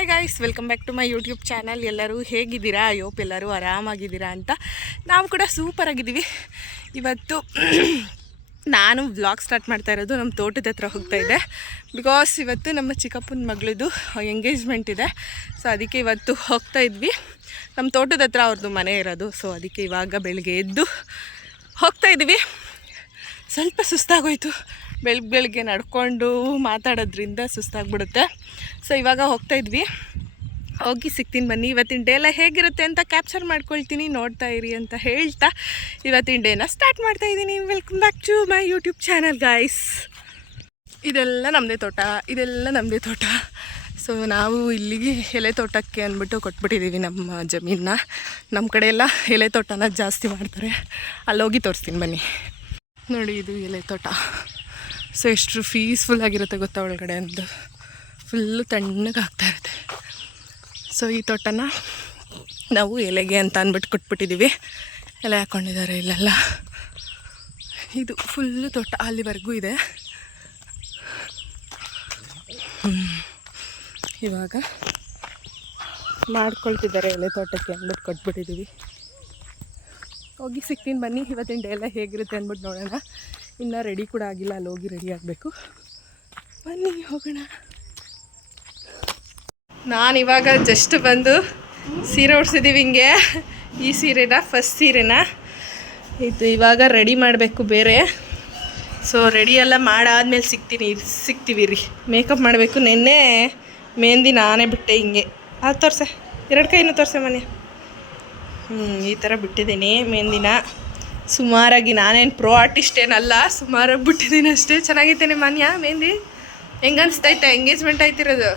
Hi guys, welcome back to my YouTube channel. ಎಲ್ಲರೂ ಹೇಗಿದ್ದೀರಾ? ಅಯ್ಯೋಪ್ ಎಲ್ಲರೂ ಆರಾಮಾಗಿದ್ದೀರಾ ಅಂತ. ನಾವು ಕೂಡ ಸೂಪರಾಗಿದ್ದೀವಿ. ಇವತ್ತು ನಾನು ವ್ಲಾಗ್ ಸ್ಟಾರ್ಟ್ ಮಾಡ್ತಾ ಇರೋದು ನಮ್ಮ ತೋಟದ ಹತ್ರ ಹೋಗ್ತಾ ಇದ್ದೆ. ಬಿಕಾಸ್ ಇವತ್ತು ನಮ್ಮ ಚಿಕ್ಕಪ್ಪನ ಮಗಳದು ಎಂಗೇಜ್ಮೆಂಟ್ ಇದೆ. ಸೊ ಅದಕ್ಕೆ ಇವತ್ತು ಹೋಗ್ತಾ ಇದ್ವಿ. ನಮ್ಮ ತೋಟದ ಹತ್ರ ಅವ್ರದ್ದು ಮನೆ ಇರೋದು. ಸೊ ಅದಕ್ಕೆ ಇವಾಗ ಬೆಳಗ್ಗೆ ಎದ್ದು ಹೋಗ್ತಾ ಇದ್ದೀವಿ. ಸ್ವಲ್ಪ ಸುಸ್ತಾಗೋಯ್ತು, ಬೆಳಗ್ಗೆ ನಡ್ಕೊಂಡು ಮಾತಾಡೋದ್ರಿಂದ ಸುಸ್ತಾಗ್ಬಿಡುತ್ತೆ. ಸೊ ಇವಾಗ ಹೋಗ್ತಾ ಇದ್ವಿ. ಹೋಗಿ ಸಿಗ್ತೀನಿ ಬನ್ನಿ. ಇವತ್ತಿನ ಡೇ ಎಲ್ಲ ಹೇಗಿರುತ್ತೆ ಅಂತ ಕ್ಯಾಪ್ಚರ್ ಮಾಡ್ಕೊಳ್ತೀನಿ, ನೋಡ್ತಾ ಇರಿ ಅಂತ ಹೇಳ್ತಾ ಇವತ್ತಿನ ಡೇನ ಸ್ಟಾರ್ಟ್ ಮಾಡ್ತಾ ಇದ್ದೀನಿ. Welcome back to my YouTube channel guys. ಇದೆಲ್ಲ ನಮ್ಮದೇ ತೋಟ. ಸೊ ನಾವು ಇಲ್ಲಿಗೆ ಎಲೆ ತೋಟಕ್ಕೆ ಅಂದ್ಬಿಟ್ಟು ಕೊಟ್ಬಿಟ್ಟಿದ್ದೀವಿ ನಮ್ಮ ಜಮೀನನ್ನ. ನಮ್ಮ ಕಡೆ ಎಲ್ಲ ಎಲೆ ತೋಟನ ಜಾಸ್ತಿ ಮಾಡ್ತಾರೆ. ಅಲ್ಲೋಗಿ ತೋರಿಸ್ತೀನಿ ಬನ್ನಿ. ನೋಡಿ, ಇದು ಎಲೆ ತೋಟ. ಸೊ ಎಷ್ಟು ಪೀಸ್ಫುಲ್ ಆಗಿರುತ್ತೆ ಗೊತ್ತಾ, ಒಳಗಡೆ ಒಂದು ಫುಲ್ಲು ತಣ್ಣಗೆ ಆಗ್ತಾ ಇರುತ್ತೆ. ಸೊ ಈ ತೋಟನ ನಾವು ಎಲೆಗೆ ಅಂತ ಅಂದ್ಬಿಟ್ಟು ಕೊಟ್ಬಿಟ್ಟಿದ್ದೀವಿ. ಎಲೆ ಹಾಕ್ಕೊಂಡಿದ್ದಾರೆ ಇಲ್ಲೆಲ್ಲ. ಇದು ಫುಲ್ಲು ತೋಟ ಅಲ್ಲಿವರೆಗೂ ಇದೆ. ಇವಾಗ ಮಾಡ್ಕೊಳ್ತಿದ್ದಾರೆ ಎಲೆ ತೋಟಕ್ಕೆ ಅಂದ್ಬಿಟ್ಟು ಕೊಟ್ಬಿಟ್ಟಿದ್ದೀವಿ. ಹೋಗಿ ಸಿಗ್ತೀನಿ ಬನ್ನಿ. ಇವತ್ತಿನ ಡೇ ಎಲ್ಲ ಹೇಗಿರುತ್ತೆ ಅಂದ್ಬಿಟ್ಟು ನೋಡೋಣ. ಇನ್ನು ರೆಡಿ ಕೂಡ ಆಗಿಲ್ಲ, ಅಲ್ಲಿ ಹೋಗಿ ರೆಡಿ ಆಗಬೇಕು. ಬನ್ನಿ ಹೋಗೋಣ. ನಾನಿವಾಗ ಜಸ್ಟ್ ಬಂದು ಸೀರೆ ಉಡ್ಸಿದ್ದೀವಿ ಹಿಂಗೆ. ಈ ಸೀರೆನ ಫಸ್ಟ್ ಸೀರೆನ ಇದು ಇವಾಗ ರೆಡಿ ಮಾಡಬೇಕು ಬೇರೆ. ಸೊ ರೆಡಿ ಎಲ್ಲ ಮಾಡಾದ್ಮೇಲೆ ಸಿಗ್ತೀವಿ ರೀ. ಮೇಕಪ್ ಮಾಡಬೇಕು. ನೆನ್ನೆ ಮೆಹಂದಿ ನಾನೇ ಬಿಟ್ಟೆ ಹಿಂಗೆ. ಅದು ತೋರಿಸೆ, ಎರಡು ಕೈನೂ ತೋರಿಸೆ ಮನೆ. ಈ ಥರ ಬಿಟ್ಟಿದ್ದೀನಿ ಮೆಹಂದಿನ. ಸುಮಾರಾಗಿ, ನಾನೇನು ಪ್ರೋ ಆರ್ಟಿಸ್ಟ್ ಏನಲ್ಲ, ಸುಮಾರಾಗಿ ಬಿಟ್ಟಿದ್ದೀನಿ ಅಷ್ಟೇ. ಚೆನ್ನಾಗೈತೇನೆ ಮಾನ್ಯ ಮೆಹಂದಿ? ಹೆಂಗೆ ಅನಿಸ್ತೈತೆ? ಎಂಗೇಜ್ಮೆಂಟ್ ಆಯ್ತಿರೋದು.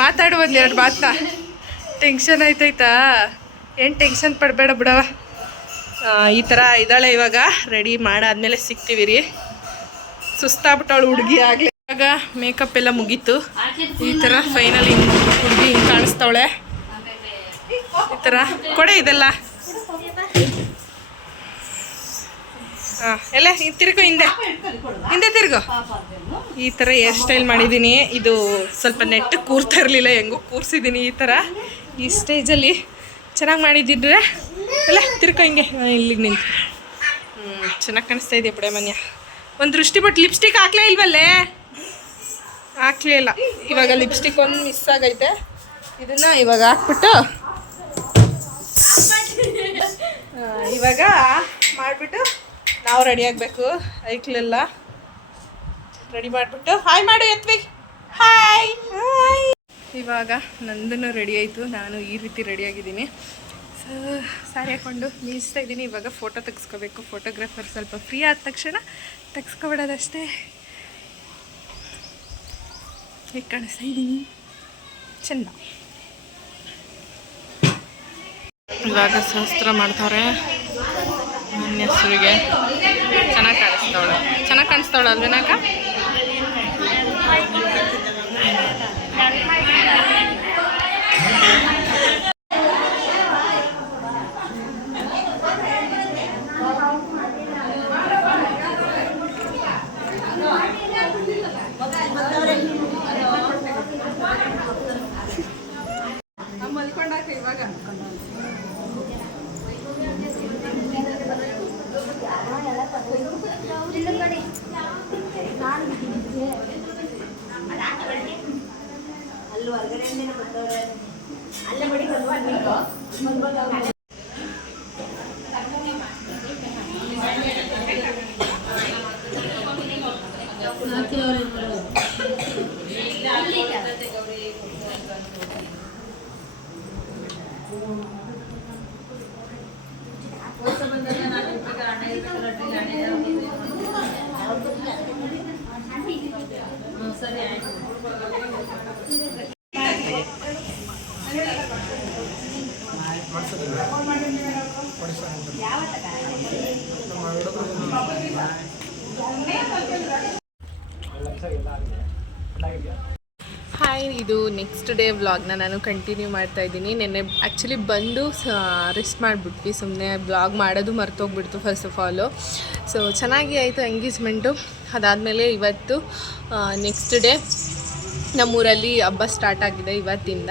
ಮಾತಾಡುವುದು ಎರಡು ಮಾತಾ. ಟೆನ್ಷನ್ ಆಯ್ತಾಯ್ತಾ? ಏನು ಟೆನ್ಷನ್ ಪಡಬೇಡ ಬಿಡವ. ಈ ಥರ ಇದ್ದಾಳೆ. ಇವಾಗ ರೆಡಿ ಮಾಡಾದ್ಮೇಲೆ ಸಿಗ್ತೀವಿ ರೀ. ಸುಸ್ತಾಗ್ಬಿಟ್ಟವಳು ಹುಡುಗಿ ಆಗಲಿ. ಇವಾಗ ಮೇಕಪ್ ಎಲ್ಲ ಮುಗೀತು. ಈ ಥರ ಫೈನಲ್ ಹುಡುಗಿ ಹಿಂಗೆ ಕಾಣಿಸ್ತಾವಳೆ. ಈ ಥರ ಕೊಡೆ ಇದೆಲ್ಲ. ಎಲ್ಲ ತಿರ್ಗೋ, ಹಿಂದೆ ತಿರ್ಗೋ. ಈ ಥರ ಹೇರ್ ಸ್ಟೈಲ್ ಮಾಡಿದ್ದೀನಿ. ಇದು ಸ್ವಲ್ಪ ನೆಟ್ಟಿಗೆ ಕೂರ್ತಾ ಇರಲಿಲ್ಲ, ಹೆಂಗೋ ಕೂರಿಸಿದ್ದೀನಿ ಈ ಥರ. ಈ ಸ್ಟೇಜಲ್ಲಿ ಚೆನ್ನಾಗಿ ಮಾಡಿದ್ದಿದ್ರೆ ಎಲ್ಲ ತಿರ್ಕೊ ಹಿಂಗೆ ಇಲ್ಲಿಗೆ ನಿಂತು. ಚೆನ್ನಾಗಿ ಕಾಣಿಸ್ತಾ ಇದೆಯಾ ಬಿಡೆ ಮನ್ಯ? ಒಂದು ದೃಷ್ಟಿ ಬಟ್ ಲಿಪ್ಸ್ಟಿಕ್ ಹಾಕ್ಲೇ ಇಲ್ವಲ್ಲೇ? ಹಾಕ್ಲೇ ಇಲ್ಲ. ಇವಾಗ ಲಿಪ್ಸ್ಟಿಕ್ ಒಂದು ಮಿಸ್ ಆಗೈತೆ. ಇದನ್ನು ಇವಾಗ ಹಾಕ್ಬಿಟ್ಟು ಇವಾಗ ಮಾಡಿಬಿಟ್ಟು ನಾವು ರೆಡಿ ಆಗಬೇಕು. ಐಕ್ಲೆಲ್ಲ ರೆಡಿ ಮಾಡಿಬಿಟ್ಟು ಹಾಯ್ ಮಾಡು ಎತ್ವಿ. Hi hi. ಇವಾಗ ನಂದೂ ರೆಡಿ ಆಯಿತು. ನಾನು ಈ ರೀತಿ ರೆಡಿಯಾಗಿದ್ದೀನಿ. ಸೊ ಸ್ಯಾರಿ ಹಾಕ್ಕೊಂಡು ಮೀಸ್ತಾ ಇದ್ದೀನಿ. ಇವಾಗ ಫೋಟೋ ತೆಗೆಸ್ಕೋಬೇಕು. ಫೋಟೋಗ್ರಾಫರ್ ಸ್ವಲ್ಪ ಫ್ರೀ ಆದ ತಕ್ಷಣ ತೆಗೆಸ್ಕೊಬಿಡೋದಷ್ಟೇ. ಹೇಗೆ ಕಾಣಿಸ್ತಾ ಇದ್ದೀನಿ? ಚೆಂದ. ಇವಾಗ ಶಾಸ್ತ್ರ ಮಾಡ್ತಾರೆ ನನ್ನ ಹೆಸರಿಗೆ. ಚೆನ್ನಾಗಿ ಕಾಣಿಸ್ತಾವಳು ಅಲ್ವೇನಾಕ? ಮಲ್ಕೊಂಡಾಕ ಇವಾಗ ಅಲ್ಲಿ ಹೊರಗಡೆ ಬಂದವ್ರೆ. ಅಲ್ಲೇ ಬಡಿ ಬಂದ್ಬಿಟ್ಟು ಸರಿ ಆಯ್ತು. ಹಾಯ್, ಇದು ನೆಕ್ಸ್ಟ್ ಡೇ ವ್ಲಾಗ್ನ ನಾನು ಕಂಟಿನ್ಯೂ ಮಾಡ್ತಾ ಇದ್ದೀನಿ. ನೆನ್ನೆ ಆ್ಯಕ್ಚುಲಿ ಬಂದು ರೆಸ್ಟ್ ಮಾಡಿಬಿಟ್ವಿ. ಸುಮ್ಮನೆ ವ್ಲಾಗ್ ಮಾಡೋದು ಮರ್ತೋಗ್ಬಿಡ್ತು ಫಸ್ಟ್ ಆಫ್ ಆಲು. ಸೊ ಚೆನ್ನಾಗಿ ಆಯಿತು ಎಂಗೇಜ್ಮೆಂಟು. ಅದಾದಮೇಲೆ ಇವತ್ತು ನೆಕ್ಸ್ಟ್ ಡೇ ನಮ್ಮೂರಲ್ಲಿ ಹಬ್ಬ ಸ್ಟಾರ್ಟ್ ಆಗಿದೆ ಇವತ್ತಿಂದ.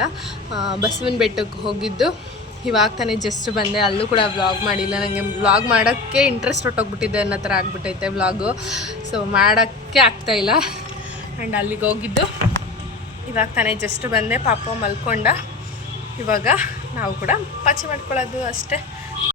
ಬಸವನ ಬೆಟ್ಟಕ್ಕೆ ಹೋಗಿದ್ದು ಇವಾಗ ತಾನೇ ಜಸ್ಟ್ ಬಂದೆ. ಅಲ್ಲೂ ಕೂಡ ವ್ಲಾಗ್ ಮಾಡಿಲ್ಲ. ನನಗೆ ವ್ಲಾಗ್ ಮಾಡೋಕ್ಕೆ ಇಂಟ್ರೆಸ್ಟ್ ಹೊಟ್ಟೋಗ್ಬಿಟ್ಟಿದೆ ಅನ್ನೋ ಥರ ಆಗ್ಬಿಟ್ಟೈತೆ ವ್ಲಾಗು. ಸೊ ಮಾಡೋಕ್ಕೆ ಆಗ್ತಾಯಿಲ್ಲ. ಆ್ಯಂಡ್ ಅಲ್ಲಿಗೆ ಹೋಗಿದ್ದು ಇವಾಗ ತಾನೇ ಜಸ್ಟ್ ಬಂದೆ. ಪಾಪ ಮಲ್ಕೊಂಡ. ಇವಾಗ ನಾವು ಕೂಡ ಪಾಚಿ ಮಾಡ್ಕೊಳ್ಳೋದು ಅಷ್ಟೇ.